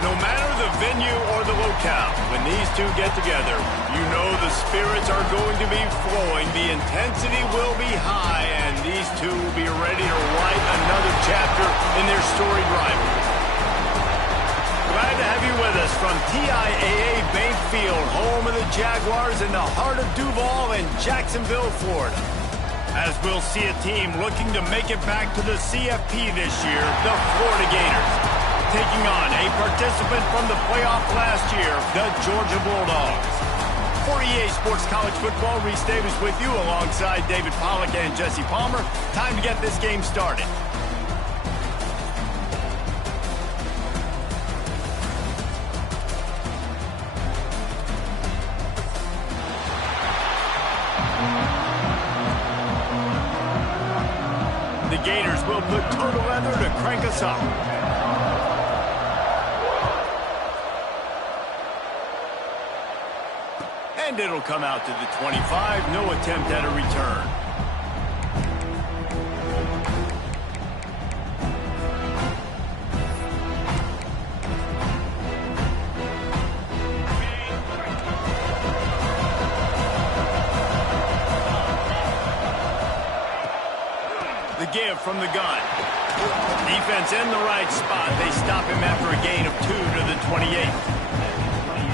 No matter the venue or the locale, when these two get together, you know the spirits are going to be flowing, the intensity will be high, and these two will be ready to write another chapter in their storied rivalry. Glad to have you with us from TIAA Bank Field, home of the Jaguars in the heart of Duval and Jacksonville, Florida. As we'll see a team looking to make it back to the CFP this year, the Florida Gators, taking on a participant from the playoff last year, the Georgia Bulldogs. For EA Sports College Football, Reese Davis with you alongside David Pollack and Jesse Palmer. Time to get this game started. The Gators will put total leather to crank us up. And it'll come out to the 25. No attempt at a return. The give from the gun. Defense in the right spot. They stop him after a gain of 2 to the 28.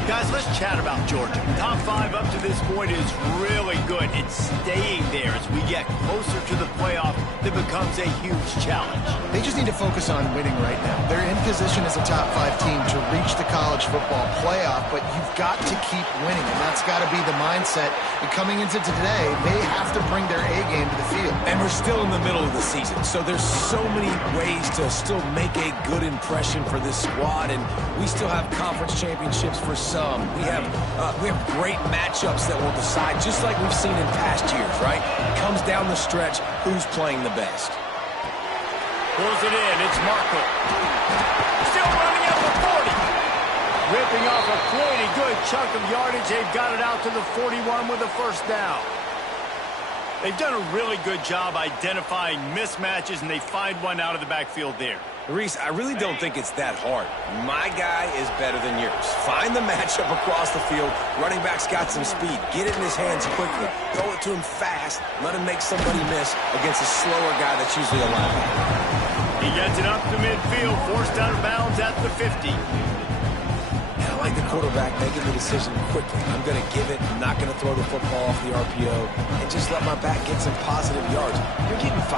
Guys, let's chat about Georgia. Top 5 up to this point is really good. It's staying there as we get closer to the playoff. That becomes a huge challenge. They just need to focus on winning right now. They're in position as a top 5 team to reach the college football playoff, but you've got to keep winning, and that's got to be the mindset. And coming into today, they have to bring their A game to the field. And we're still in the middle of the season, so there's so many ways to still make a good impression for this squad, and we still have conference championships for some. We have great matchups that will decide, just like we've seen in past years, right? It comes down the stretch, who's playing the best. Pulls it in, it's Marco. Still running at the 40. Ripping off a pretty good chunk of yardage. They've got it out to the 41 with a first down. They've done a really good job identifying mismatches, and they find one out of the backfield there. Reese, I really don't think it's that hard. My guy is better than yours. Find the matchup across the field. Running back's got some speed. Get it in his hands quickly. Throw it to him fast. Let him make somebody miss against a slower guy that's usually a linebacker. He gets it up to midfield, forced out of bounds at the 50. And I like the quarterback making the decision quickly. I'm going to give it. I'm not going to throw the football off the RPO and just let my back get some positive yards. You're getting 5+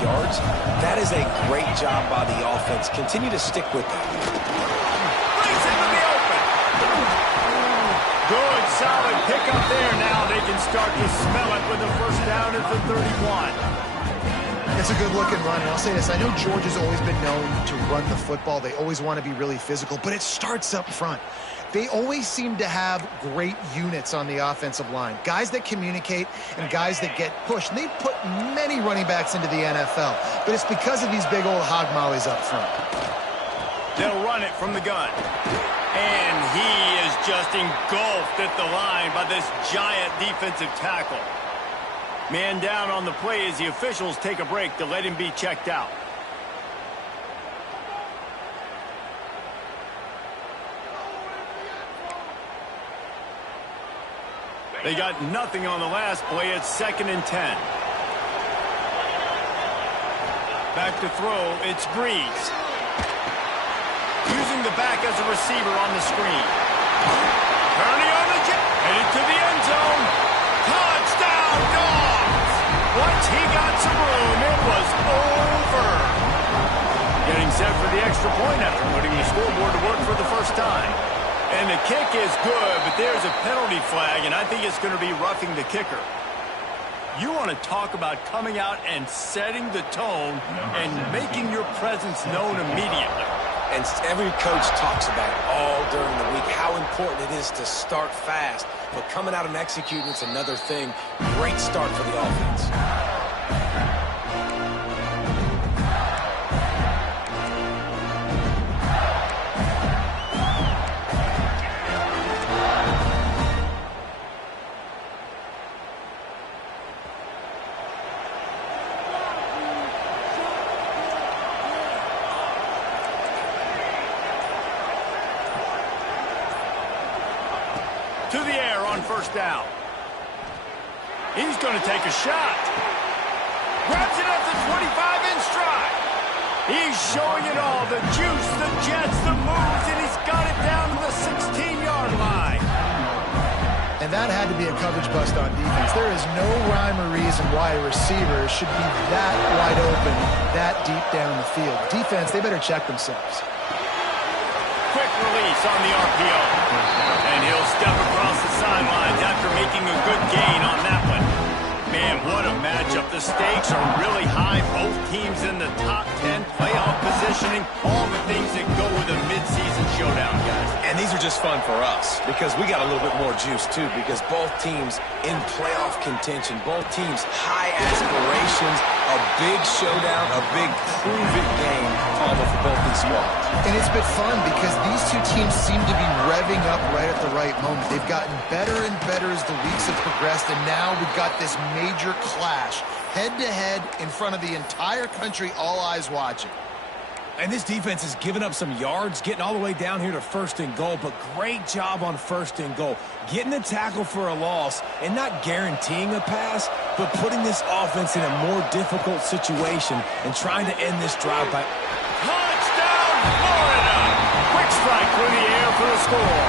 yards. That is a great job by the offense. Continue to stick with that. Brings into the open. Good, solid pickup there. Now they can start to smell it with the first down at the 31. It's a good-looking run, and I'll say this. I know Georgia's always been known to run the football. They always want to be really physical, but it starts up front. They always seem to have great units on the offensive line, guys that communicate and guys that get pushed. And they've put many running backs into the NFL, but it's because of these big old hog mollies up front. They'll run it from the gun. And he is just engulfed at the line by this giant defensive tackle. Man down on the play as the officials take a break to let him be checked out. They got nothing on the last play. It's 2nd and 10. Back to throw. It's Breeze. Using the back as a receiver on the screen. Turning on the jet. Headed to the end zone. Touchdown, Dogs! Once he got some room, it was over. Getting set for the extra point after putting the scoreboard to work for the first time. And the kick is good, but there's a penalty flag, and I think it's going to be roughing the kicker. You want to talk about coming out and setting the tone and making your presence known immediately. And every coach talks about it all during the week, how important it is to start fast. But coming out and executing, it's another thing. Great start for the offense. to the air on first down. He's going to take a shot. Grabs it at the 25 in stride. He's showing it all. The juice, the jets, the moves, and he's got it down to the 16-yard line. And that had to be a coverage bust on defense. There is no rhyme or reason why a receiver should be that wide open, that deep down the field. Defense, they better check themselves. Quick release on the RPO. And he'll step across the sidelines after making a good gain on that one. Man, what a matchup. The stakes are really high. Both teams in the top 10 playoff positioning. All the things that go with a midseason showdown, guys. And these are just fun for us because we got a little bit more juice, too, because both teams in playoff contention, both teams high aspirations, a big showdown, a big prove-it game for both these squads. And it's been fun because these two teams seem to be revving up right at the right moment. They've gotten better and better as the weeks have progressed, and now we've got this major clash, head-to-head in front of the entire country, all eyes watching. And this defense has given up some yards, getting all the way down here to first and goal, but great job on first and goal. Getting the tackle for a loss and not guaranteeing a pass, but putting this offense in a more difficult situation and trying to end this drive by... Touchdown, Florida! Quick strike through the air for the score.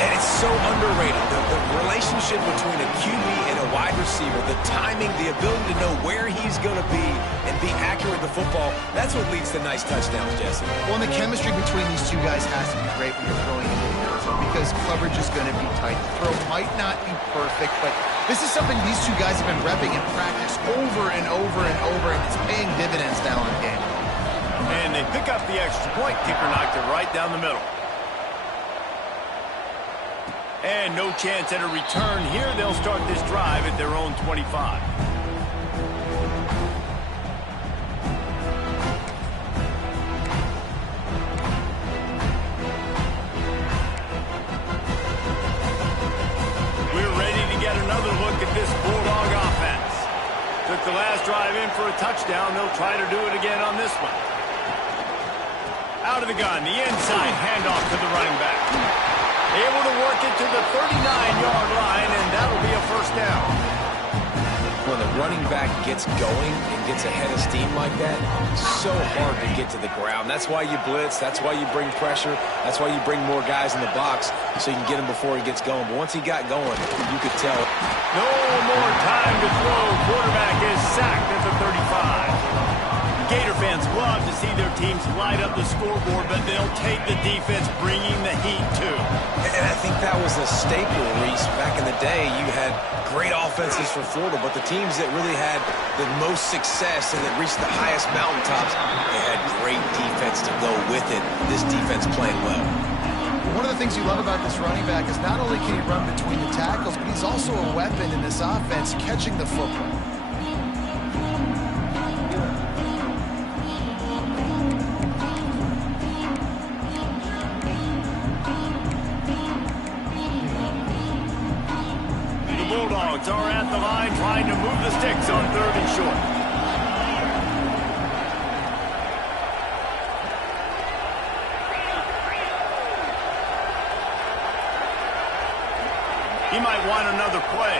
And it's so underrated, the relationship between a QB and a wide receiver, the timing, the ability to know where he's going to be and be accurate with the football, that's what leads to nice touchdowns, Jesse. Well, and the chemistry between these two guys has to be great when you're throwing into the end zone because coverage is going to be tight. The throw might not be perfect, but this is something these two guys have been repping in practice over and over and over, and it's paying dividends now in the game. And they pick up the extra point. Kicker knocked it right down the middle. And no chance at a return here. They'll start this drive at their own 25. We're ready to get another look at this Bulldog offense. Took the last drive in for a touchdown. They'll try to do it again on this one. Out of the gun, the inside handoff to the running back. Able to work it to the 39-yard line, and that'll be a first down. When the running back gets going and gets ahead of steam like that, so hard to get to the ground. That's why you blitz. That's why you bring pressure. That's why you bring more guys in the box so you can get him before he gets going. But once he got going, you could tell. No more time to throw. Quarterback is sacked at the 35. Gator fans love to see their teams light up the scoreboard, but they'll take the defense bringing the heat, too. And I think that was a staple, Reese. Back in the day, you had great offenses for Florida, but the teams that really had the most success and that reached the highest mountaintops, they had great defense to go with it. This defense playing well. One of the things you love about this running back is not only can he run between the tackles, but he's also a weapon in this offense catching the football. Bulldogs are at the line trying to move the sticks on 3rd and short. He might want another play.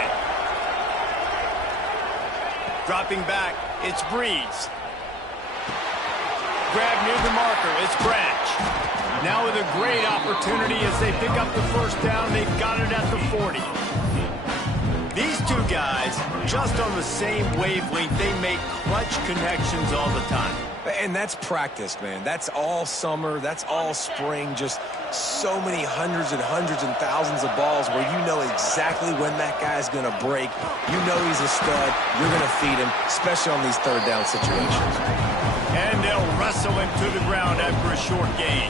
Dropping back, it's Breeze. Grab near the marker, it's Branch. Now with a great opportunity as they pick up the first down, they've got it at the 40. These two guys, just on the same wavelength, they make clutch connections all the time. And that's practice, man. That's all summer. That's all spring. Just so many hundreds and thousands of balls where you know exactly when that guy's going to break. You know he's a stud. You're going to feed him, especially on these third down situations. And they'll wrestle him to the ground after a short gain.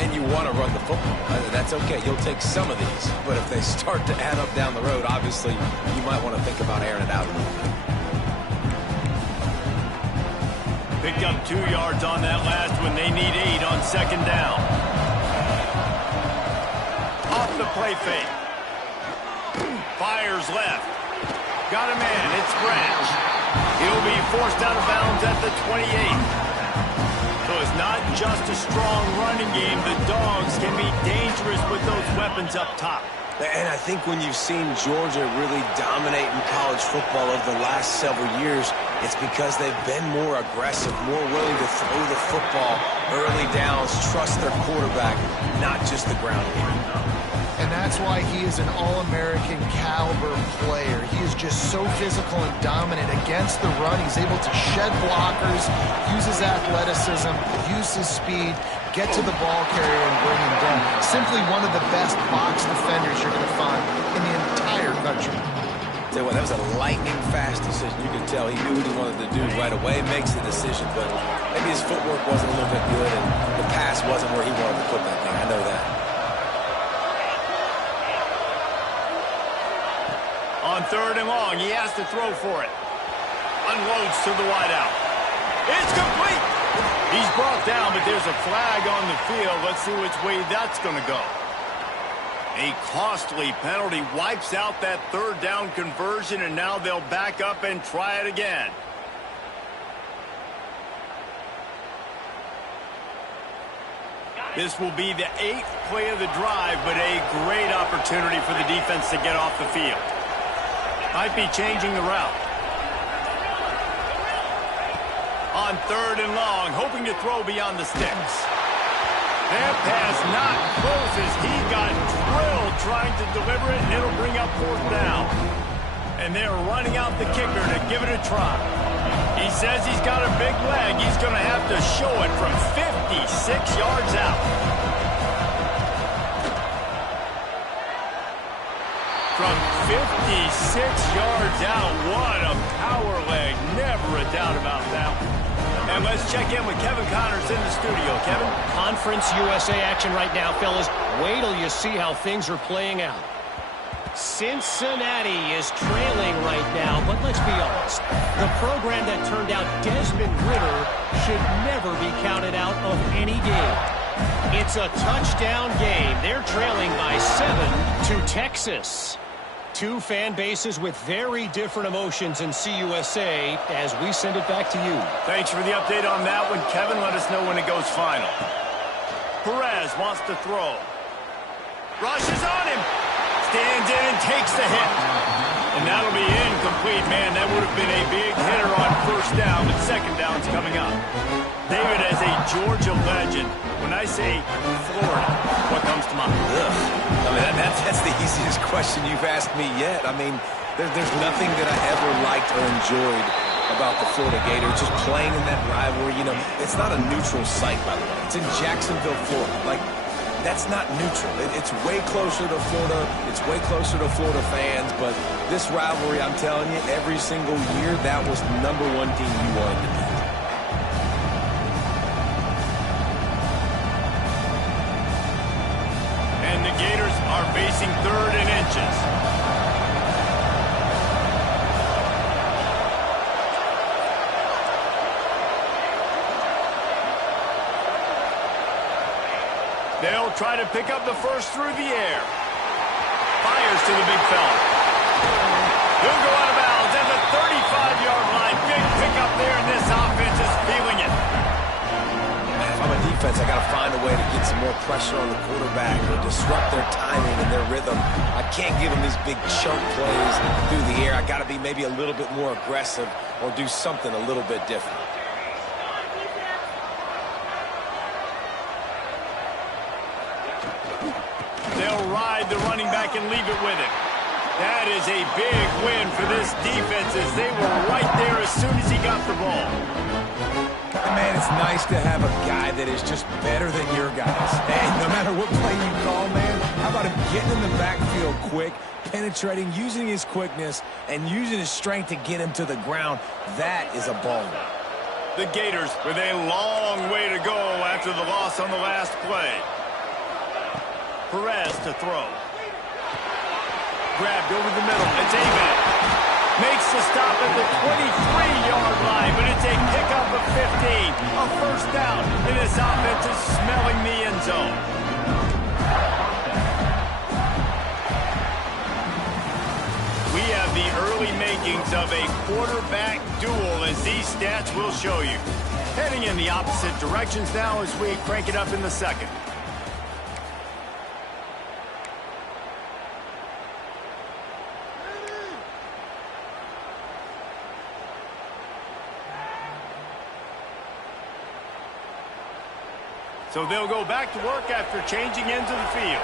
And you want to run the football. That's okay. You'll take some of these. But if they start to add up down the road, obviously, you might want to think about airing it out a little bit. Picked up 2 yards on that last one. They need 8 on 2nd down. Off the play fake. Fires left. Got a man. It's Branch. He'll be forced out of bounds at the 28. So it's not just a strong running game. The Dogs can be dangerous with those weapons up top. And I think when you've seen Georgia really dominate in college football over the last several years, it's because they've been more aggressive, more willing to throw the football early downs, trust their quarterback, not just the ground game. And that's why he is an All-American caliber player. He is just so physical and dominant against the run. He's able to shed blockers, use his athleticism, use his speed, get to the ball carrier and bring him down. Simply one of the best box defenders you're going to find in the entire country. Tell you what, that was a lightning-fast decision. You can tell he knew what he wanted to do right away, makes the decision, but maybe his footwork wasn't a little bit good and the pass wasn't where he wanted to put that thing. I know that. On 3rd and long, he has to throw for it. Unloads to the wideout. It's complete. He's brought down, but there's a flag on the field. Let's see which way that's going to go. A costly penalty wipes out that 3rd down conversion, and now they'll back up and try it again. This will be the 8th play of the drive, but a great opportunity for the defense to get off the field. Might be changing the route. On 3rd and long, hoping to throw beyond the sticks. That pass not close as he got drilled trying to deliver it, and it'll bring up 4th down. And they're running out the kicker to give it a try. He says he's got a big leg. He's going to have to show it from 56 yards out. From 56 yards out, what a power leg. Never a doubt about that one. And let's check in with Kevin Connors in the studio. Kevin? Conference USA action right now, fellas. Wait till you see how things are playing out. Cincinnati is trailing right now, but let's be honest. The program that turned out Desmond Ridder should never be counted out of any game. It's a touchdown game. They're trailing by 7 to Texas. Two fan bases with very different emotions in CUSA as we send it back to you. Thanks for the update on that one, Kevin. Let us know when it goes final. Perez wants to throw. Rushes on him. Stands in and takes the hit. And that'll be incomplete. Man, that would have been a big hitter on 1st down, but 2nd down's coming up. David, as a Georgia legend, when I say Florida, what comes to mind? Ugh. I mean, that's the easiest question you've asked me yet. I mean, there's nothing that I ever liked or enjoyed about the Florida Gators, just playing in that rivalry. You know, it's not a neutral site, by the way. It's in Jacksonville, Florida. Like, that's not neutral. It's way closer to Florida. It's way closer to Florida fans. But this rivalry, I'm telling you, every single year, that was the #1 team you wanted to beat. And the Gators are facing 3rd and inches. They'll try to pick up the first through the air. Fires to the big fella. He'll go out of bounds at the 35-yard line. Big pickup there, and this offense is feeling it. If I'm a defense, I got to find a way to get some more pressure on the quarterback or disrupt their timing and their rhythm. I can't give them these big chunk plays through the air. I got to be maybe a little bit more aggressive or do something a little bit different. They'll ride the running back and leave it with him. That is a big win for this defense as they were right there as soon as he got the ball. Man, it's nice to have a guy that is just better than your guys. Hey, no matter what play you call, man, how about him getting in the backfield quick, penetrating, using his quickness, and using his strength to get him to the ground. That is a baller. The Gators with a long way to go after the loss on the last play. Perez to throw. Grabbed over the middle. It's Avent. Makes the stop at the 23-yard line, but it's a pickup of 15. A 1st down, and this offense is smelling the end zone. We have the early makings of a quarterback duel, as these stats will show you. Heading in the opposite directions now as we crank it up in the second. So they'll go back to work after changing into the field.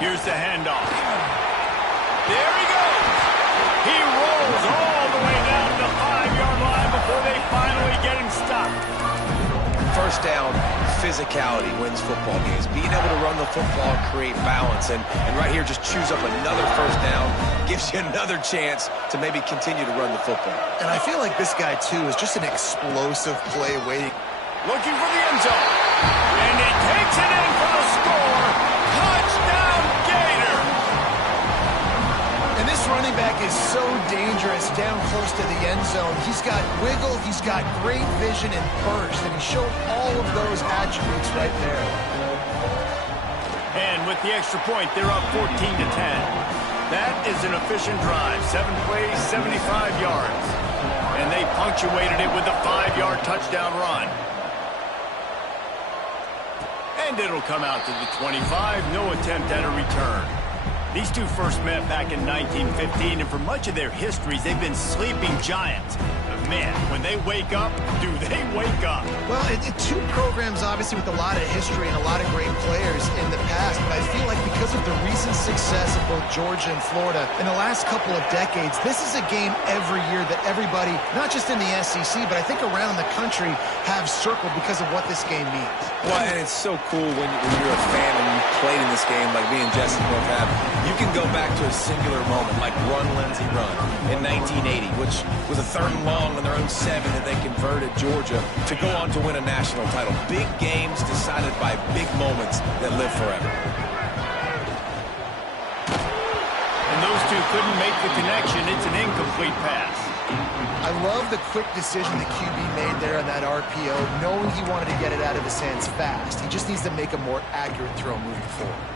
Here's the handoff. There he goes. He rolls all the way down to the 5-yard line before they finally get him stopped. First down, physicality wins football games. Being able to run the football and create balance. And right here, just choose up another first down. Gives you another chance to maybe continue to run the football. And I feel like this guy, too, is just an explosive play waiting. Looking for the end zone. And he takes it in for the score. Touchdown, Gator! And this running back is so dangerous down close to the end zone. He's got wiggle, he's got great vision and burst, and he showed all of those attributes right there. And with the extra point, they're up 14-10. That is an efficient drive. 7 plays, 75 yards. And they punctuated it with a 5-yard touchdown run. And it'll come out to the 25. No attempt at a return. These two first met back in 1915, and for much of their histories, they've been sleeping giants. But man, when they wake up, do they wake up? Well, two programs, obviously, with a lot of history and a lot of great players in the past, but I feel like because of the recent success of both Georgia and Florida in the last couple of decades, this is a game every year that everybody, not just in the SEC, but I think around the country, have circled because of what this game means. Well, and it's so cool when you're a fan and you played in this game like me and Jesse both have. You can go back to a singular moment like Run, Lindsey, Run in 1980, which was a 3rd and long on their own 7 that they converted Georgia to go on to win a national title. Big games decided by big moments that live forever. And those two couldn't make the connection. It's an incomplete pass. I love the quick decision the QB made there on that RPO, knowing he wanted to get it out of his hands fast. He just needs to make a more accurate throw moving forward.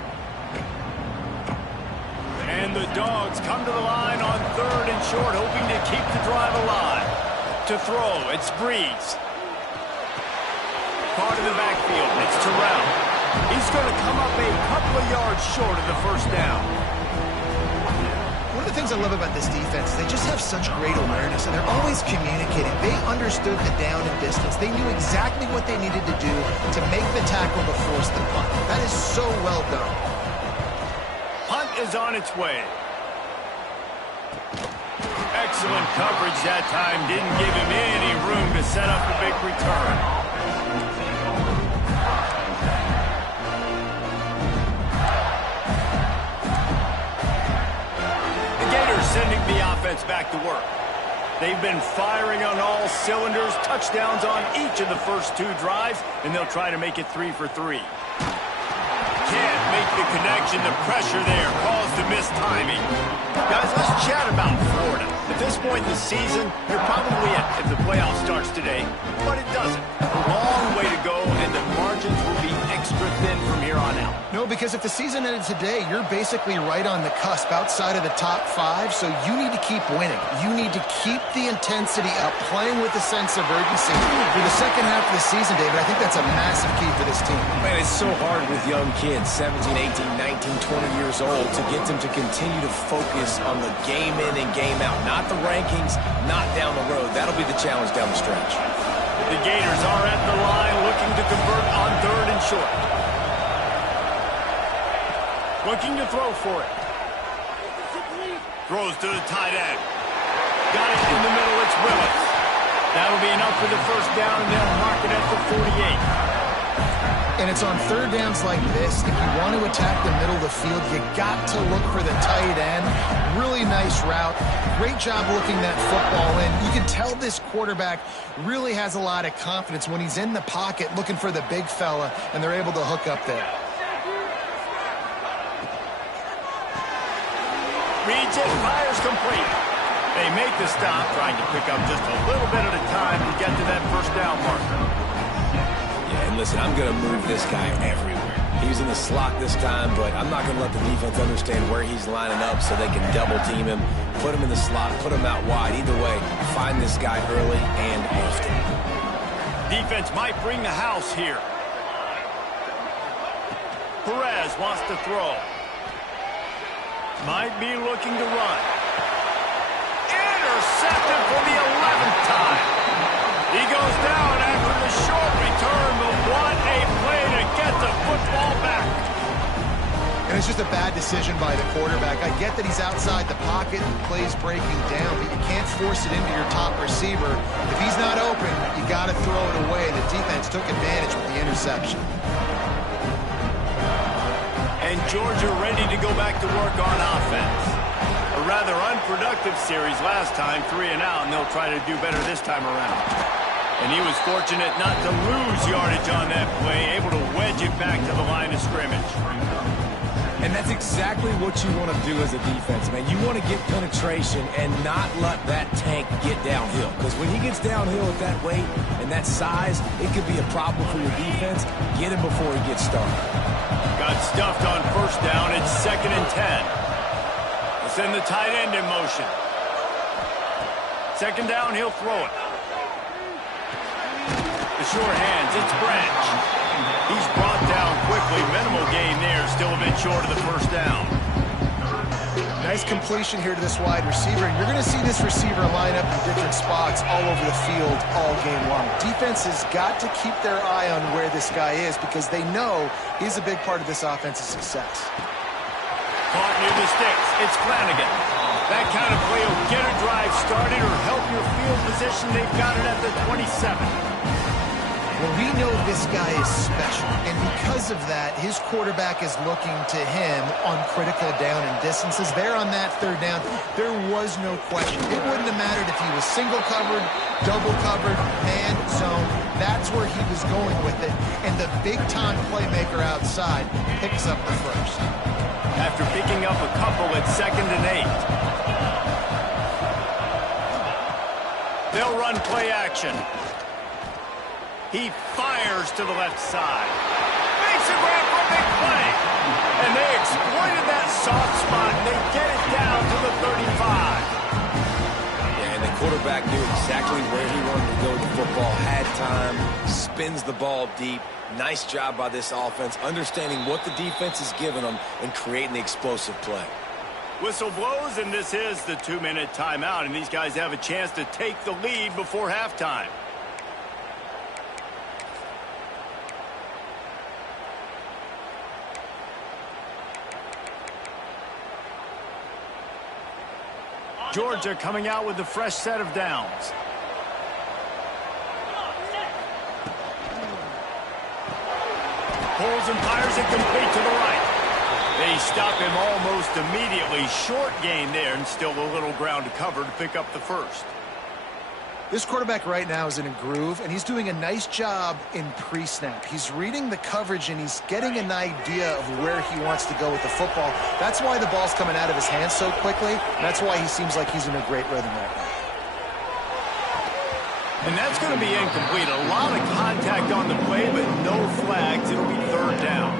And the Dogs come to the line on 3rd and short, hoping to keep the drive alive. To throw, it's Breeze. Part of the backfield, it's Terrell. He's going to come up a couple of yards short of the first down. One of the things I love about this defense is they just have such great awareness, and they're always communicating. They understood the down and distance. They knew exactly what they needed to do to make the tackle to force the punt. That is so well done. Punt is on its way. Excellent coverage that time. Didn't give him any room to set up a big return. The Gators sending the offense back to work. They've been firing on all cylinders, touchdowns on each of the first 2 drives, and they'll try to make it 3 for 3. Can't make the connection. The pressure there caused the missed timing. Guys, let's chat about Florida. At this point in the season, they're probably at if the playoff starts today, but it doesn't. A long way to go, and the margins will be extra thin from here on out. No, because if the season ended today, you're basically right on the cusp outside of the top 5, so you need to keep winning. You need to keep the intensity up, playing with a sense of urgency through the second half of the season, David. I think that's a massive key for this team. Man, it's so hard with young kids, 17, 18, 19, 20 years old, to get them to continue to focus on the game in and game out. Not the rankings, not down the road. That'll be the challenge down the stretch. The Gators are at the line looking to convert on 3rd and short. Looking to throw for it. Throws to the tight end. Got it in the middle, it's Willis. That'll be enough for the first down, and they'll mark it at the 48. And it's on 3rd downs like this. If you want to attack the middle of the field, you got to look for the tight end. Really nice route. Great job looking that football in. You can tell this quarterback really has a lot of confidence when he's in the pocket looking for the big fella, and they're able to hook up there. Reads it, fires complete. They make the stop, trying to pick up just a little bit at a time to get to that first down marker. Yeah, and listen, I'm going to move this guy everywhere. He was in the slot this time, but I'm not going to let the defense understand where he's lining up so they can double team him, put him in the slot, put him out wide. Either way, find this guy early and often. Defense might bring the house here. Perez wants to throw. Might be looking to run. Intercepted for the 11th time. He goes down after the short return, but what a play to get the football back. And it's just a bad decision by the quarterback. I get that he's outside the pocket and plays breaking down, but you can't force it into your top receiver. If he's not open, you got to throw it away. The defense took advantage with the interception. And Georgia ready to go back to work on offense. A rather unproductive series last time, 3 and out, and they'll try to do better this time around. And he was fortunate not to lose yardage on that play, able to wedge it back to the line of scrimmage. And that's exactly what you want to do as a defense, man. You want to get penetration and not let that tank get downhill. Because when he gets downhill at that weight and that size, it could be a problem for your defense. Get him before he gets started. Got stuffed on first down. It's 2nd and 10. Let's send the tight end in motion. 2nd down, he'll throw it. The short hands, it's Branch. He's brought down quickly. Minimal gain there, still a bit short of the first down. Nice completion here to this wide receiver. And you're going to see this receiver line up in different spots all over the field all game long. Defense has got to keep their eye on where this guy is because they know he's a big part of this offense's success. Caught near the sticks. It's Flanagan. That kind of play will get a drive started or help your field position. They've got it at the 27. Well, we know this guy is special, and because of that, his quarterback is looking to him on critical down and distances. There on that 3rd down, there was no question. It wouldn't have mattered if he was single covered, double covered, man, zone. That's where he was going with it, and the big-time playmaker outside picks up the first. After picking up a couple at 2nd and 8. They'll run play action. He fires to the left side. Makes a grab for a big play. And they exploited that soft spot, and they get it down to the 35. Yeah, and the quarterback knew exactly where he wanted to go with the football, had time, spins the ball deep. Nice job by this offense, understanding what the defense is giving them and creating the explosive play. Whistle blows, and this is the 2-minute timeout, and these guys have a chance to take the lead before halftime. Georgia coming out with a fresh set of downs. Pulls and fires it complete to the right. They stop him almost immediately. Short gain there and still a little ground to cover to pick up the first. This quarterback right now is in a groove, and he's doing a nice job in pre-snap. He's reading the coverage, and he's getting an idea of where he wants to go with the football. That's why the ball's coming out of his hands so quickly. That's why he seems like he's in a great rhythm right now. And that's going to be incomplete. A lot of contact on the play, but no flags. It'll be 3rd down.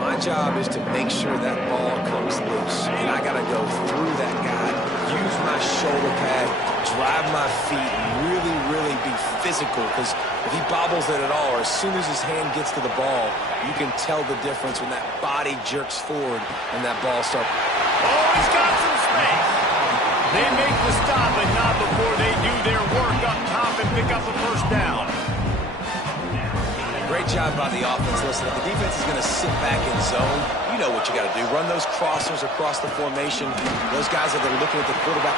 My job is to make sure that ball comes loose, and I got to go through that guy, use my shoulder pad, drive my feet, and really be physical, because if he bobbles it at all, or as soon as his hand gets to the ball, you can tell the difference when that body jerks forward and that ball starts. Oh, he's got some space. They make the stop, but not before they do their work up top and pick up the first down. Great job by the offense. Listen, if the defense is going to sit back in zone, you know what you got to do. Run those crossers across the formation. Those guys that are looking at the quarterback.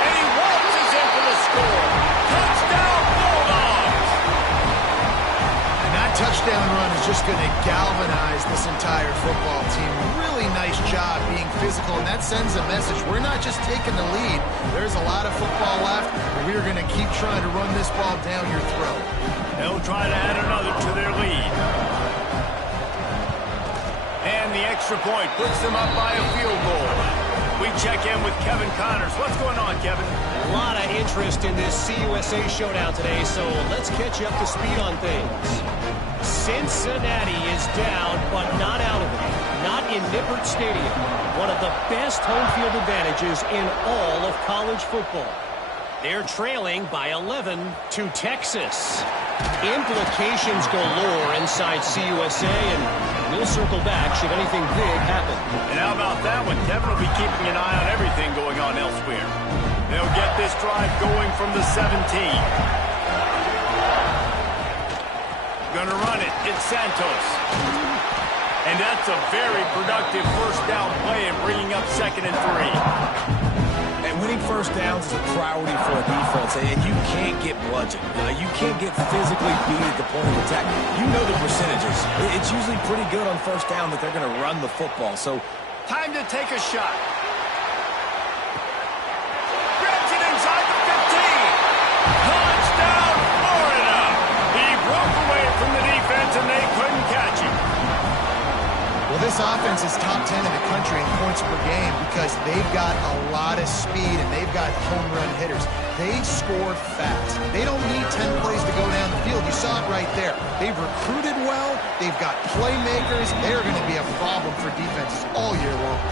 And he waltzes in for the score. Touchdown, Bulldogs! And that touchdown run is just going to galvanize this entire football team. Really nice job being physical, and that sends a message. We're not just taking the lead. There's a lot of football left, and we are going to keep trying to run this ball down your throat. They'll try to add another to their lead. And the extra point puts them up by a field goal. We check in with Kevin Connors. What's going on, Kevin? A lot of interest in this CUSA showdown today, so let's catch you up to speed on things. Cincinnati is down, but not out of it. Not in Nippert Stadium. One of the best home field advantages in all of college football. They're trailing by 11 to Texas. Implications galore inside CUSA, and we'll circle back should anything big happen. And how about that one? Kevin will be keeping an eye on everything going on elsewhere. They'll get this drive going from the 17. Gonna run it. It's Santos. And that's a very productive first down play and bringing up 2nd and 3. And winning first downs is a priority for a defense, and you can't get bludgeoned. You can't get physically beat at the point of attack. You know the percentages. It's usually pretty good on first down that they're going to run the football. So, time to take a shot. Grabs it inside the 15. Touchdown, Florida. He broke away from the defense, and they couldn't catch him. Well, this offense is top 10 in the country in points per game because they've got a lot of speed and they've got home run hitters. They score fast. They don't need 10 plays to go down the field. You saw it right there. They've recruited well. They've got playmakers. They're going to be a problem for defenses all year long.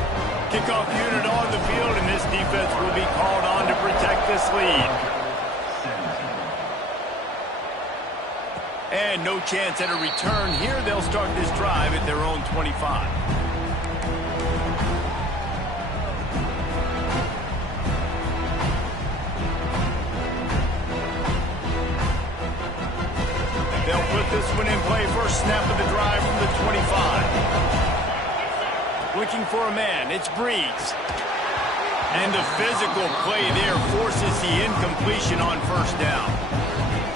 Kickoff unit on the field, and this defense will be called on to protect this lead. And no chance at a return here. They'll start this drive at their own 25. They'll put this one in play. First snap of the drive from the 25. Looking for a man. It's Breeze. And the physical play there forces the incompletion on first down.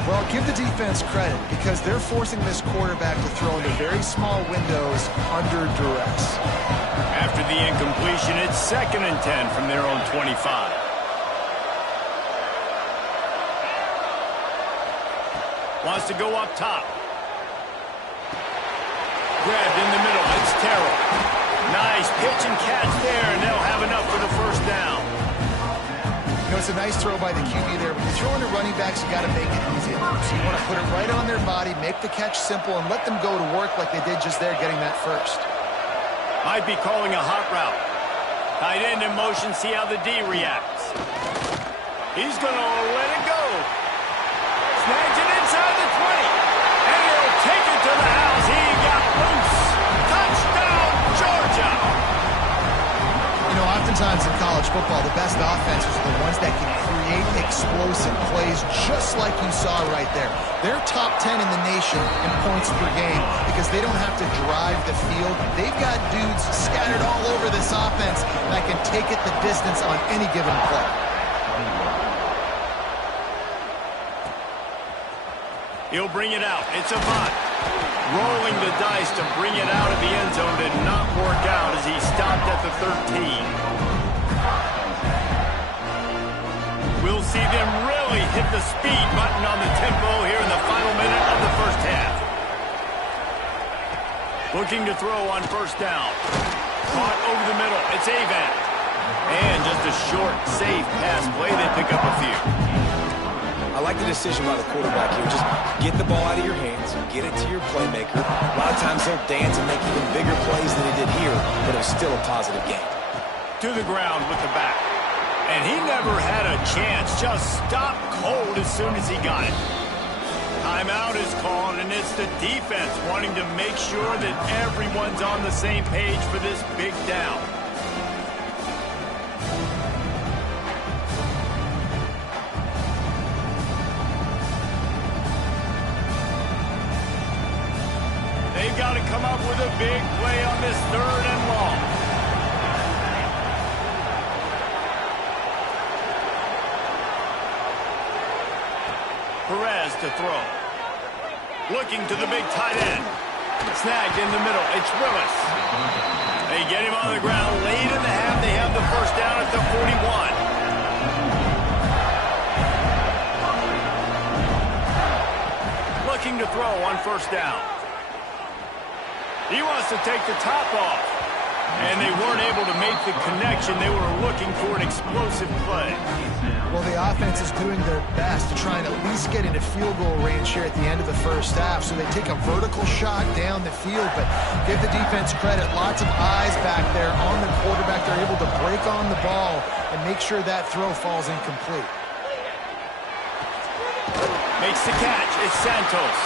Well, give the defense credit because they're forcing this quarterback to throw into very small windows under duress. After the incompletion, it's 2nd and 10 from their own 25. Wants to go up top. Grabbed in the middle. It's Terrell. Nice pitch and catch there, and they'll have enough for the first down. You know, it's a nice throw by the QB there. When you're throwing to running backs, you got to make it easy. So you want to put it right on their body, make the catch simple, and let them go to work like they did just there, getting that first. Might be calling a hot route. Tight end in motion, see how the D reacts. He's going to let it go. Snags it inside the 20. And he'll take it to the house. He got loose. Touchdown, Georgia. You know, oftentimes in college football, the best offenses are the ones that can create explosive plays just like you saw right there. They're top 10 in the nation in points per game because they don't have to drive the field. They've got dudes scattered all over this offense that can take it the distance on any given play. He'll bring it out. It's a bunt. Rolling the dice to bring it out of the end zone did not work out as he stopped at the 13. We'll see them really hit the speed button on the tempo here in the final minute of the first half. Looking to throw on first down. Caught over the middle. It's Avant. And just a short, safe pass play. They pick up a few. I like the decision by the quarterback here. Just get the ball out of your hands, get it to your playmaker. A lot of times he'll dance and make even bigger plays than he did here, but it was still a positive game. To the ground with the back. And he never had a chance. Just stopped cold as soon as he got it. Timeout is called, and it's the defense wanting to make sure that everyone's on the same page for this big down. They've got to come up with a big play on this 3rd and long. Perez to throw. Looking to the big tight end. Snagged in the middle. It's Willis. They get him on the ground late in the half. They have the first down at the 41. Looking to throw on first down. He wants to take the top off. And they weren't able to make the connection. They were looking for an explosive play. Well, the offense is doing their best to try and at least get into field goal range here at the end of the first half. So they take a vertical shot down the field, but give the defense credit. Lots of eyes back there on the quarterback. They're able to break on the ball and make sure that throw falls incomplete. Makes the catch. It's Santos.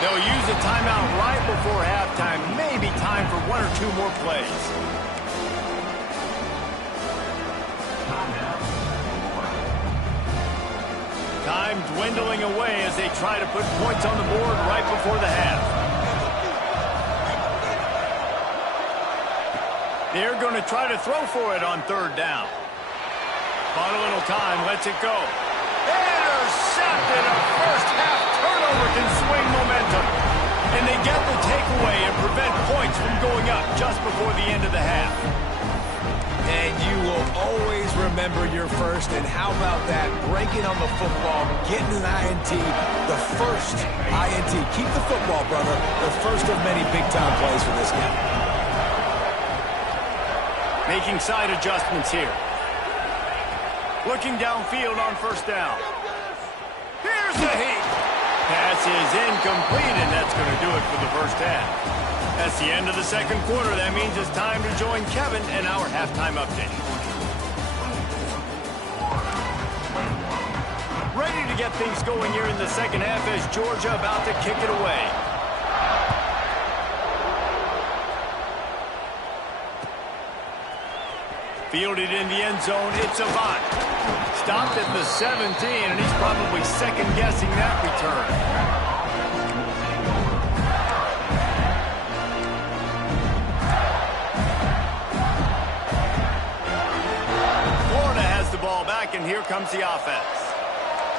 They'll use a timeout right before halftime. Maybe time for one or two more plays. Time dwindling away as they try to put points on the board right before the half. They're going to try to throw for it on third down. Bought a little time, lets it go. Intercepted. A first half turnover can swing momentum. And they get the takeaway and prevent points from going up just before the end of the half. And you will always remember your first. And how about that? Breaking on the football, getting an INT, the first INT. Keep the football, brother. The first of many big-time plays for this game. Making side adjustments here. Looking downfield on first down. Here's the heat. Pass is incomplete, and that's going to do it for the first half. That's the end of the second quarter. That means it's time to join Kevin in our halftime update. Ready to get things going here in the second half as Georgia about to kick it away. Fielded in the end zone, it's Avant. Stopped at the 17, and he's probably second-guessing that return. Florida has the ball back, and here comes the offense.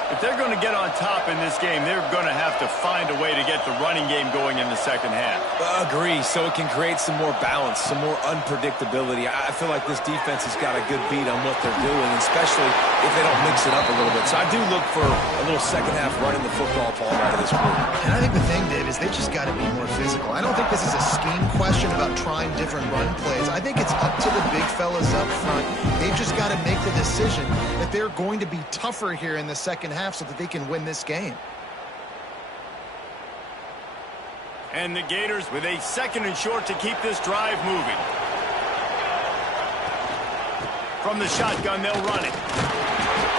If they're going to get on top in this game, they're going to have to find a way to get the running game going in the second half. Agree, so it can create some more balance, some more unpredictability. I feel like this defense has got a good beat on what they're doing, especially if they don't mix it up a little bit. So I do look for a little second half running the football ball out of this group. And I think the thing, Dave, is they just got to be more physical. I don't think this is a scheme question about trying different run plays. I think it's up to the big fellas up front. They've just got to make the decision that they're going to be tougher here in the second half so that they can win this game. And the Gators with a second and short to keep this drive moving. From the shotgun, they'll run it.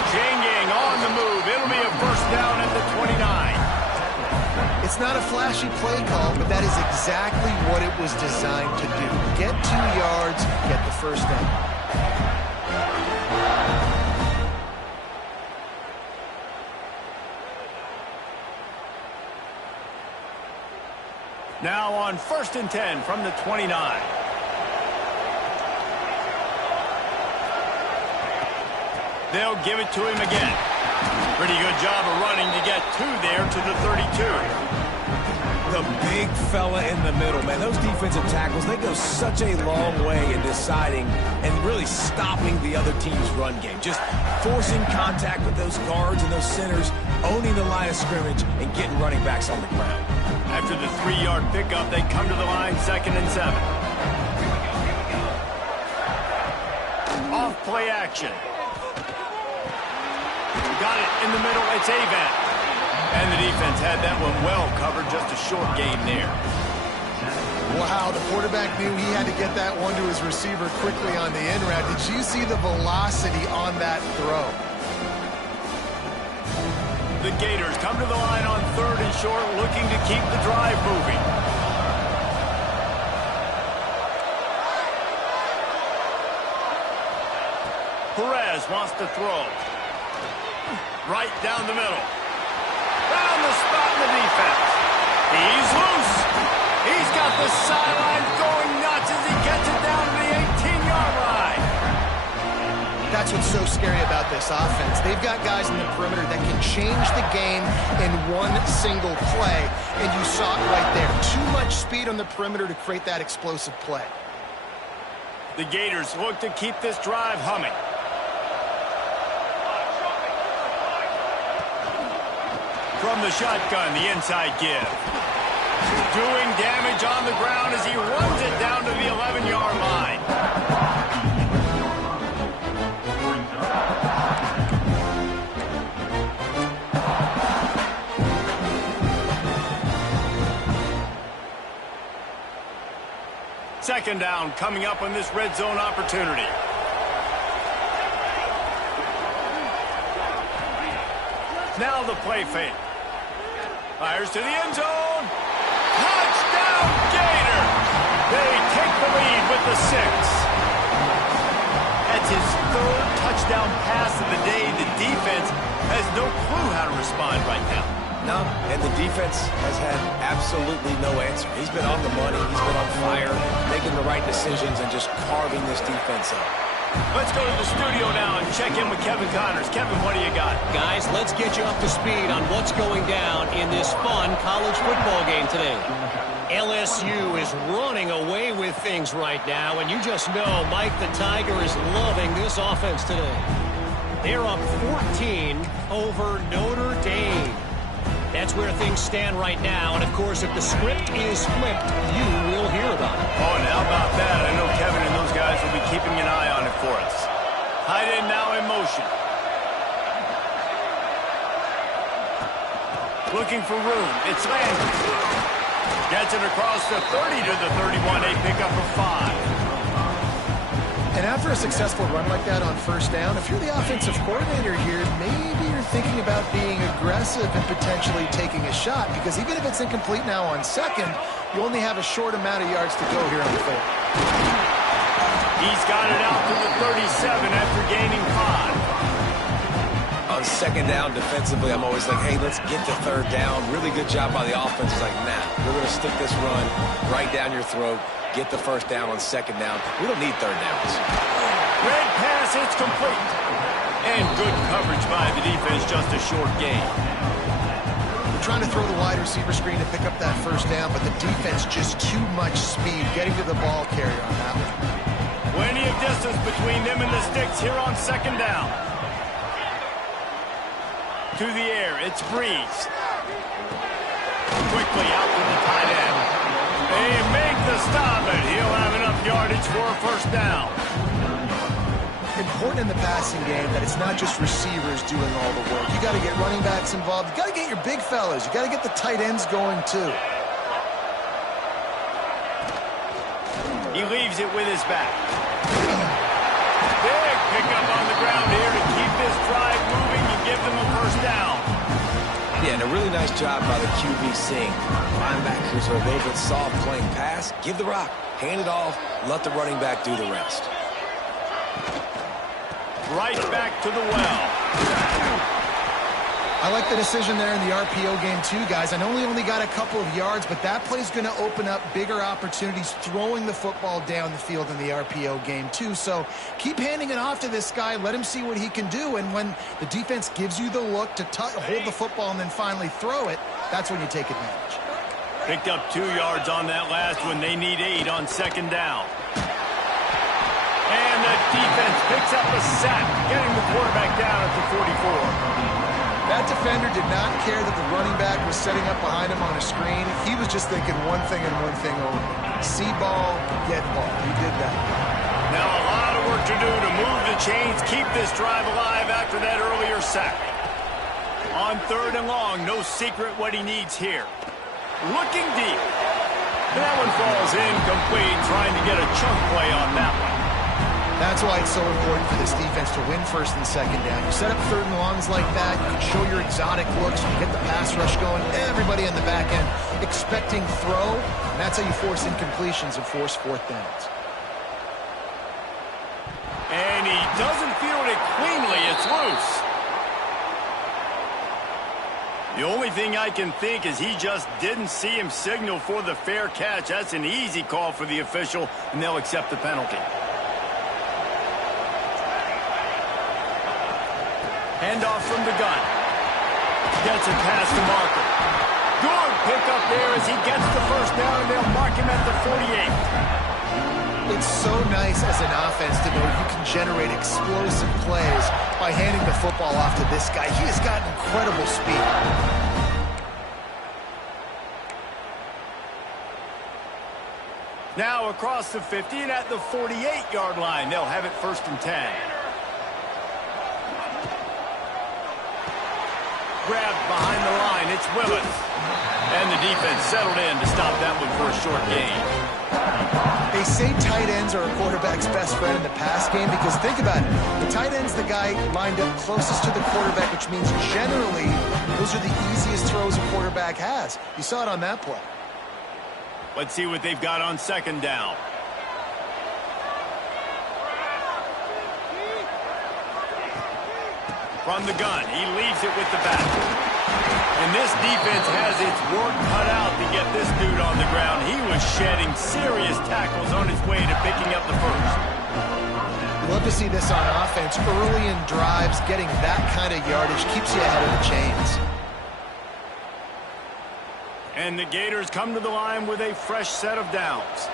Janging on the move. It'll be a first down at the 29. It's not a flashy play call, but that is exactly what it was designed to do. Get 2 yards, get the first down. Now on 1st and 10 from the 29. They'll give it to him again. Pretty good job of running to get 2 there to the 32. The big fella in the middle, man. Those defensive tackles, they go such a long way in deciding and really stopping the other team's run game. Just forcing contact with those guards and those centers, owning the line of scrimmage, and getting running backs on the ground. After the 3-yard pickup, they come to the line 2nd and 7. Off play action. Got it in the middle. It's Avant. And the defense had that one well covered. Just a short gain there. Wow, the quarterback knew he had to get that one to his receiver quickly on the in route. Did you see the velocity on that throw? The Gators come to the line on 3rd and short, looking to keep the drive moving. Perez wants to throw. Right down the middle. Found the spot in the defense. He's loose. He's got the sidelines going nuts as he gets it down to the 18-yard line. That's what's so scary about this offense. They've got guys in the perimeter that can change the game in one single play, and you saw it right there. Too much speed on the perimeter to create that explosive play. The Gators look to keep this drive humming. From the shotgun, the inside give. Doing damage on the ground as he runs it down to the 11-yard line. Second down coming up on this red zone opportunity. Now the play fake. Fires to the end zone. Touchdown, Gator! They take the lead with the 6. That's his 3rd touchdown pass of the day. The defense has no clue how to respond right now. No, and the defense has had absolutely no answer. He's been on the money. He's been on fire, making the right decisions and just carving this defense up. Let's go to the studio now and check in with Kevin Connors. Kevin, what do you got? Guys, let's get you up to speed on what's going down in this fun college football game today. LSU is running away with things right now, and you just know Mike the Tiger is loving this offense today. They're up 14 over Notre Dame. That's where things stand right now, and of course, if the script is flipped, you will hear about it. Oh, and how about that? I know Kevin and those guys will be keeping an eye on it for us. Tight end now in motion. Looking for room. It's Landry. Gets it across the 30 to the 31. A pickup of 5. And after a successful run like that on first down, if you're the offensive coordinator here, maybe you're thinking about being aggressive and potentially taking a shot, because even if it's incomplete now on second, you only have a short amount of yards to go here on the field. He's got it out to the 37 after gaining 5. On second down defensively, I'm always like, hey, let's get to third down. Really good job by the offense. It's like, nah, we're going to stick this run right down your throat. Get the first down on second down. We don't need third downs. Red pass, it's complete. And good coverage by the defense, just a short gain. They're trying to throw the wide receiver screen to pick up that first down, but the defense just too much speed getting to the ball carrier on that one. Plenty of distance between them and the sticks here on second down. To the air, it's Breeze. Quickly out to the tight end. They make the stop, and he'll have enough yardage for a first down. Important in the passing game that it's not just receivers doing all the work. You got to get running backs involved. You got to get your big fellas. You got to get the tight ends going too. He leaves it with his back. Big pickup on the ground here to keep this drive moving and give them a first down. Yeah, and a really nice job by the QB seeing linebackers are a little bit soft playing pass. Give the rock, hand it off, let the running back do the rest. Right back to the well. I like the decision there in the RPO game too, guys. I know we only got a couple of yards, but that play's going to open up bigger opportunities throwing the football down the field in the RPO game too. So keep handing it off to this guy. Let him see what he can do. And when the defense gives you the look to hold the football and then finally throw it, that's when you take advantage. Picked up 2 yards on that last one. They need 8 on second down. And the defense picks up a sack, getting the quarterback down at the 44. That defender did not care that the running back was setting up behind him on a screen. He was just thinking one thing and one thing only. See ball, get ball. He did that. Now a lot of work to do to move the chains, keep this drive alive after that earlier sack. On third and long, no secret what he needs here. Looking deep. And that one falls incomplete, trying to get a chunk play on that one. That's why it's so important for this defense to win first and second down. You set up third and longs like that, you can show your exotic looks, you get the pass rush going, everybody in the back end expecting throw, and that's how you force incompletions and force fourth downs. And he doesn't field it cleanly, it's loose. The only thing I can think is he just didn't see him signal for the fair catch. That's an easy call for the official, and they'll accept the penalty. Handoff from the gun. Gets it past the marker. Good pickup there as he gets the first down, and they'll mark him at the 48. It's so nice as an offense to know you can generate explosive plays by handing the football off to this guy. He has got incredible speed. Now across the 50 and at the 48-yard line, they'll have it 1st and 10. Grabbed behind the line, it's Willis. And the defense settled in to stop that one for a short gain. They say tight ends are a quarterback's best friend in the pass game because think about it. The tight end's the guy lined up closest to the quarterback, which means generally those are the easiest throws a quarterback has. You saw it on that play. Let's see what they've got on 2nd down. From the gun, he leaves it with the back. And this defense has its work cut out to get this dude on the ground. He was shedding serious tackles on his way to picking up the first. You love to see this on offense. Early in drives, getting that kind of yardage keeps you ahead of the chains. And the Gators come to the line with a fresh set of downs.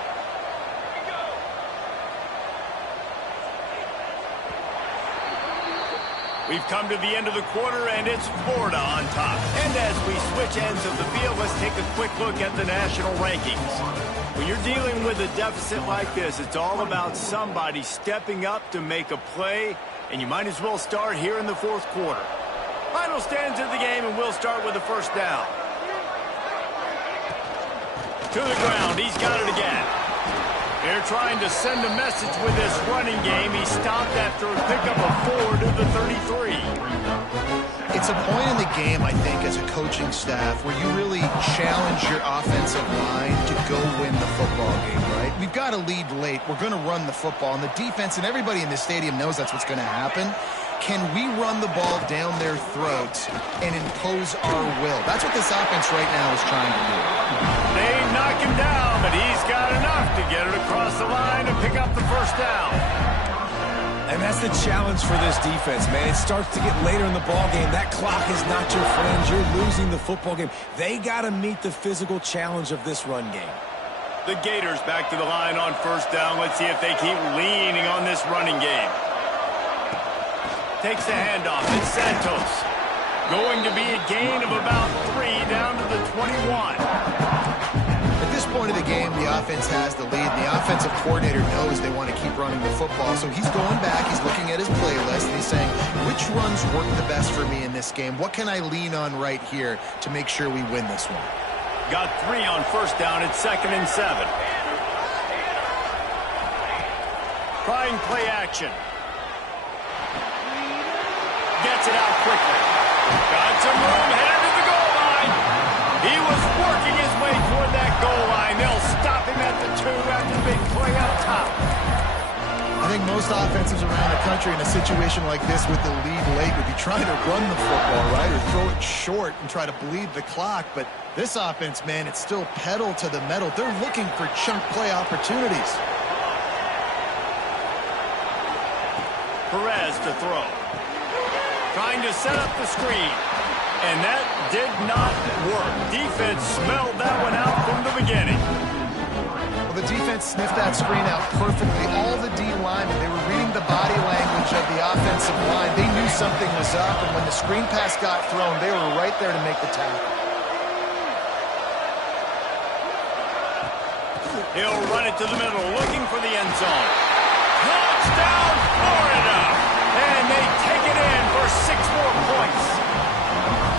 We've come to the end of the quarter, and it's Florida on top. And as we switch ends of the field, let's take a quick look at the national rankings. When you're dealing with a deficit like this, it's all about somebody stepping up to make a play, and you might as well start here in the 4th quarter. Final stands of the game, and we'll start with the 1st down. To the ground, he's got it again. They're trying to send a message with this running game. He stopped after a pickup of 4 to the 33. It's a point in the game, I think, as a coaching staff, where you really challenge your offensive line to go win the football game, right? We've got to lead late. We're going to run the football. And the defense and everybody in this stadium knows that's what's going to happen. Can we run the ball down their throats and impose our will? That's what this offense right now is trying to do. They knock him down, but he's got enough to get it across the line and pick up the 1st down. And that's the challenge for this defense, man. It starts to get later in the ball game. That clock is not your friend. You're losing the football game. They got to meet the physical challenge of this run game. The Gators back to the line on 1st down. Let's see if they keep leaning on this running game. Takes the handoff. It's Santos. Going to be a gain of about 3 down to the 21. At this point of the game, the offense has the lead. The offensive coordinator knows they want to keep running the football, so he's going back, he's looking at his playlist, and he's saying, which runs work the best for me in this game? What can I lean on right here to make sure we win this one? Got 3 on 1st down at 2nd and 7. Trying play action. Gets it out quickly. Got some room, headed to the goal line. He was working his way toward that goal line. They'll stop him at the 2 after the big play up top. I think most offenses around the country in a situation like this with the lead late would be trying to run the football, right, or throw it short and try to bleed the clock. But this offense, man, it's still pedal to the metal. They're looking for chunk play opportunities. Perez to throw. Trying to set up the screen. And that did not work. Defense smelled that one out from the beginning. Well, the defense sniffed that screen out perfectly. All the D linemen, they were reading the body language of the offensive line. They knew something was up, and when the screen pass got thrown, they were right there to make the tackle. He'll run it to the middle, looking for the end zone. Touchdown, Florida! And they take it in for 6 more points.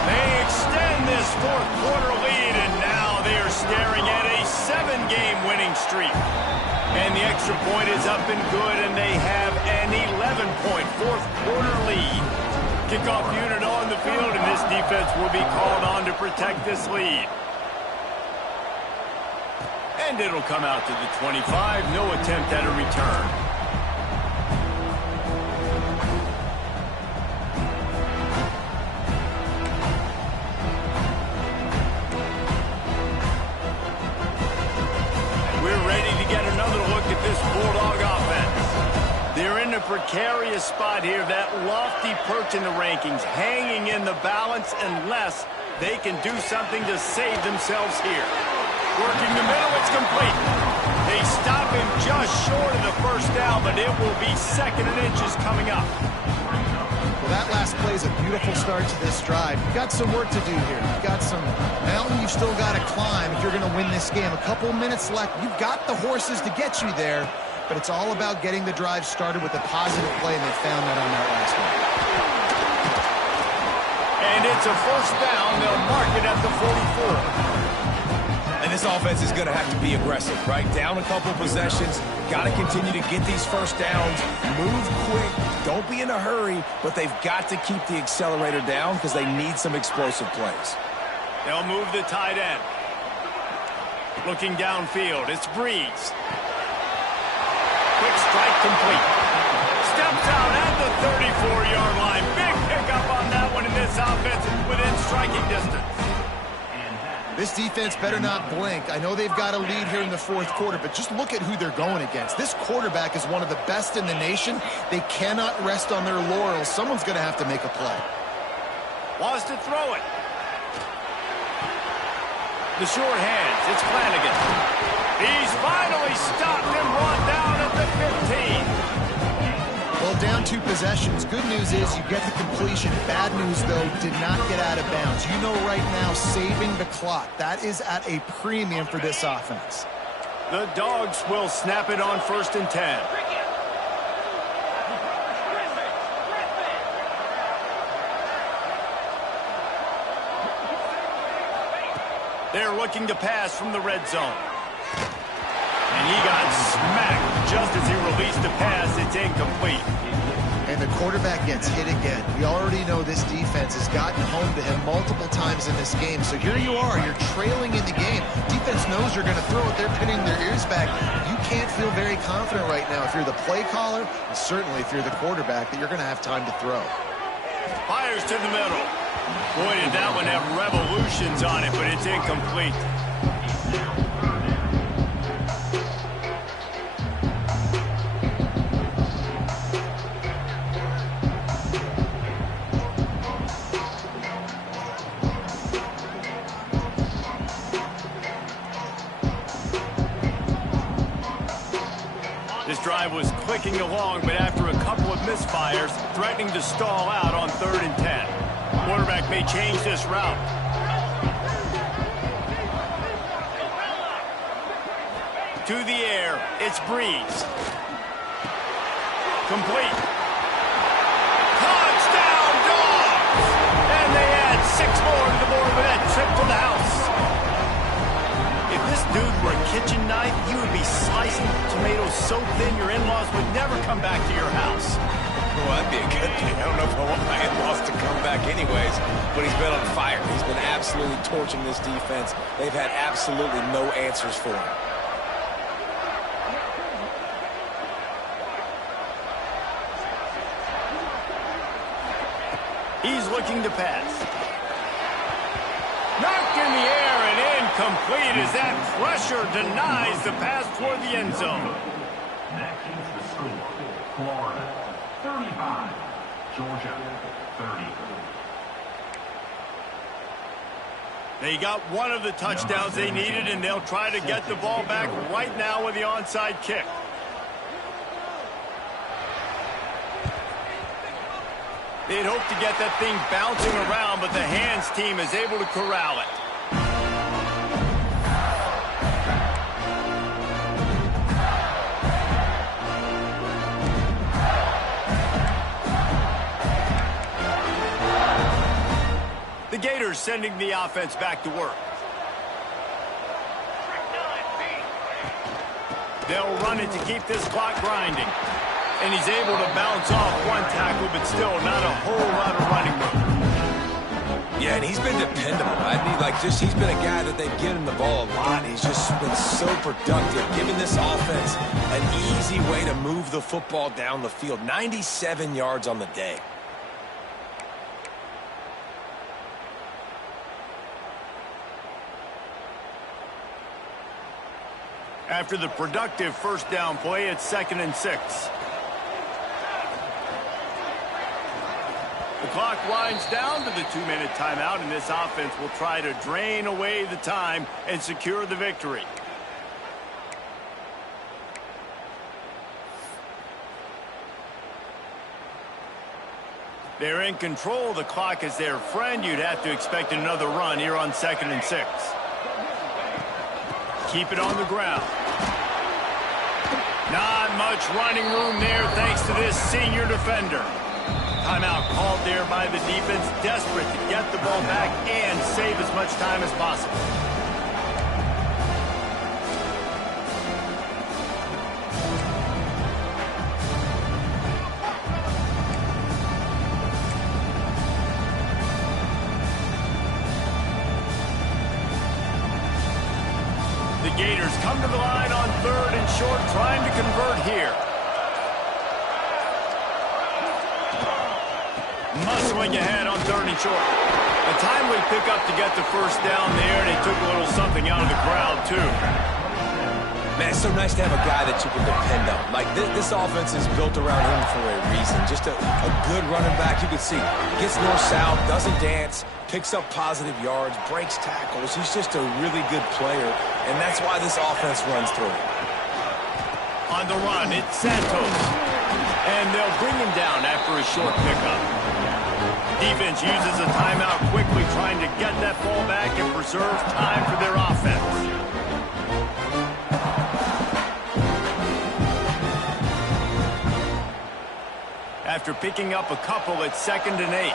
They extend this 4th quarter lead, and now they are staring at a 7-game winning streak. And the extra point is up and good, and they have an 11-point 4th quarter lead. Kickoff unit on the field, and this defense will be called on to protect this lead. And it'll come out to the 25. No attempt at a return. This Bulldog offense. They're in a precarious spot here, that lofty perch in the rankings, hanging in the balance unless they can do something to save themselves here. Working the middle, it's complete. They stop him just short of the 1st down, but it will be 2nd and inches coming up. Well, that last last play is a beautiful start to this drive. You've got some work to do here. You've got some mountain you've still got to climb if you're going to win this game. A couple minutes left. You've got the horses to get you there, but it's all about getting the drive started with a positive play, and they found that on that last one. And it's a first down. They'll mark it at the 44. And this offense is going to have to be aggressive, right? Down a couple possessions, got to continue to get these first downs, move quick, don't be in a hurry, but they've got to keep the accelerator down because they need some explosive plays. They'll move the tight end. Looking downfield, it's Breeze. Quick strike complete. Steps out at the 34-yard line. Big pickup on that one in this offense within striking distance. This defense better not blink. I know they've got a lead here in the fourth quarter, but just look at who they're going against. This quarterback is one of the best in the nation. They cannot rest on their laurels. Someone's going to have to make a play. Wants to throw it. The short hands. It's Flanagan. He's finally stopped and brought down at the 15. Well, down 2 possessions. Good news is you get the completion. Bad news, though, did not get out of bounds. You know right now, saving the clock. That is at a premium for this offense. The Dogs will snap it on 1st and 10. They're looking to pass from the red zone. And he got smacked just as he released the pass. It's incomplete. And the quarterback gets hit again. We already know this defense has gotten home to him multiple times in this game. So here you are. You're trailing in the game. Defense knows you're going to throw it. They're pinning their ears back. You can't feel very confident right now if you're the play caller, and certainly if you're the quarterback, that you're going to have time to throw. Fires to the middle. Boy, did that one have revolutions on it, but it's incomplete. This drive was clicking along, but after a couple of misfires, threatening to stall out on 3rd and 10. Quarterback may change this route. To the air, it's Breeze. Complete. Touchdown, Dogs! And they add 6 more to the board with that trip to the house. If this dude were a kitchen knife, you would be slicing tomatoes so thin your in-laws would never come back to your house. Well, that'd be a good thing. I don't know if I want my in-laws to come back anyways, but he's been on fire. He's been absolutely torching this defense. They've had absolutely no answers for him. He's looking to pass. Knocked in the air and incomplete as that pressure denies the pass toward the end zone. That keeps the score. Florida 35, Georgia 30. They got one of the touchdowns they needed, and they'll try to get the ball back right now with the onside kick. They'd hoped to get that thing bouncing around, but the hands team is able to corral it. The Gators sending the offense back to work. They'll run it to keep this clock grinding. And he's able to bounce off one tackle, but still not a whole lot of running room. Yeah, and he's been dependable. I mean, he's been a guy that they've given him the ball a lot. He's just been so productive, giving this offense an easy way to move the football down the field. 97 yards on the day. After the productive first down play, it's 2nd and 6. The clock winds down to the 2-minute timeout, and this offense will try to drain away the time and secure the victory. They're in control. The clock is their friend. You'd have to expect another run here on 2nd and 6. Keep it on the ground. Not much running room there thanks to this senior defender. Timeout called there by the defense, desperate to get the ball back and save as much time as possible. The Gators come to the line on 3rd and short, trying to convert here. Muscling ahead on 3rd and short. A timely pickup to get the first down there, and it took a little something out of the crowd, too. Man, it's so nice to have a guy that you can depend on. Like, this offense is built around him for a reason. Just a good running back. You can see, gets north-south, doesn't dance, picks up positive yards, breaks tackles. He's just a really good player, and that's why this offense runs through him. On the run, it's Santos. And they'll bring him down after a short pickup. Defense uses a timeout quickly, trying to get that ball back and preserve time for their offense. After picking up a couple, it's 2nd and 8.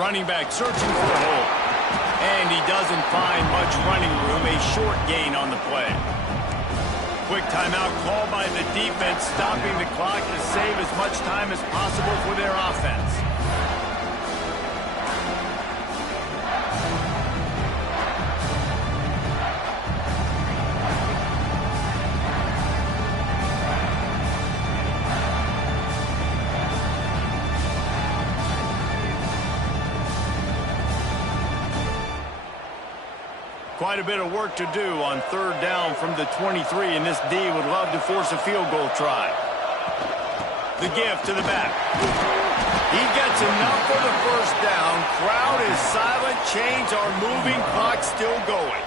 Running back searching for a hole. And he doesn't find much running room, a short gain on the play. Quick timeout called by the defense, stopping the clock to save as much time as possible for their offense. Quite a bit of work to do on 3rd down from the 23, and this D would love to force a field goal try. The gift to the back. He gets enough for the first down. Crowd is silent. Chains are moving. Clock still going.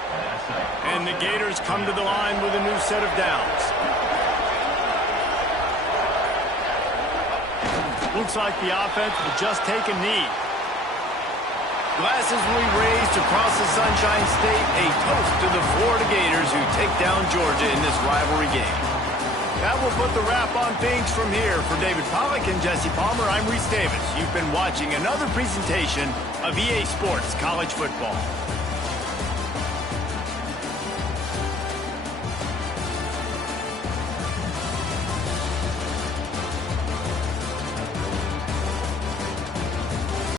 And the Gators come to the line with a new set of downs. Looks like the offense will just take a knee. Glasses will be raised across the Sunshine State, a toast to the Florida Gators who take down Georgia in this rivalry game. That will put the wrap on things from here. For David Pollack and Jesse Palmer, I'm Reese Davis. You've been watching another presentation of EA Sports College Football.